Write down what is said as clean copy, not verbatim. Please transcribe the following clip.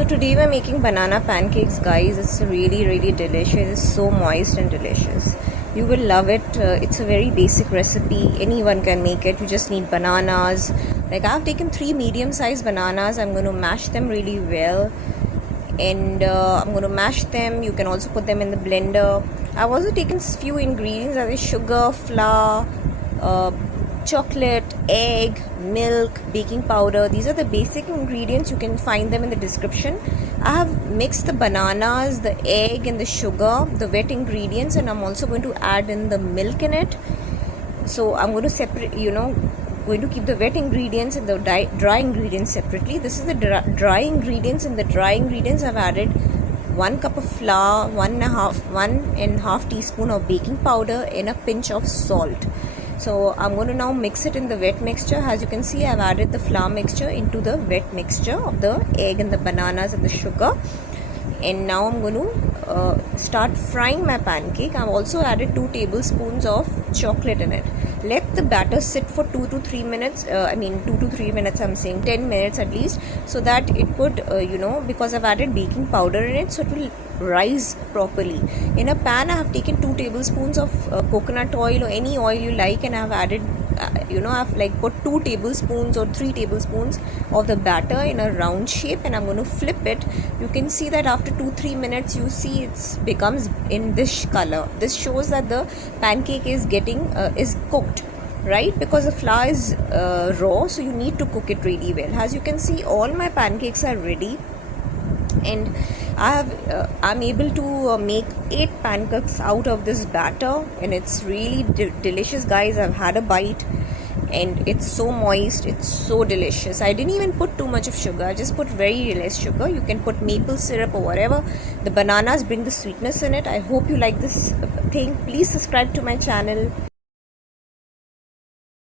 So today we're making banana pancakes, guys. It's really delicious. It's so moist and delicious. You will love it. It's a very basic recipe. Anyone can make it. You just need bananas. Like, I've taken 3 medium-sized bananas. I'm going to mash them really well, and I'm going to mash them. You can also put them in the blender. I've also taken few ingredients as sugar, flour, chocolate, egg, milk, baking powder. These are the basic ingredients. You can find them in the description. I have mixed the bananas, the egg and the sugar, the wet ingredients, and I'm also going to add in the milk in it. So I'm going to separate, going to keep the wet ingredients and the dry ingredients separately. This is the dry ingredients. In the dry ingredients I've added 1 cup of flour, 1.5 teaspoon of baking powder, and a pinch of salt. So I'm going to now mix it in the wet mixture. As you can see, I've added the flour mixture into the wet mixture of the egg and the bananas and the sugar. And now I'm going to start frying my pancake. I've also added 2 tablespoons of chocolate in it. Let the batter sit for 2 to 3 minutes. 2 to 3 minutes, I'm saying 10 minutes at least, so that it would, because I've added baking powder in it, so it will rise properly. In a pan, I have taken 2 tablespoons of coconut oil or any oil you like, and I've added, I've put 2 tablespoons or 3 tablespoons of the batter in a round shape, and I'm going to flip it. You can see that after 2-3 minutes, you see it becomes in this color. This shows that the pancake is is cooked, right? Because the flour is raw, so you need to cook it really well. As you can see, all my pancakes are ready, and I'm able to make 8 pancakes out of this batter, and it's really delicious, guys. I've had a bite and it's so moist, it's so delicious. I didn't even put too much of sugar. I just put very less sugar. You can put maple syrup or whatever. The bananas bring the sweetness in it. I hope you like this thing. Please subscribe to my channel.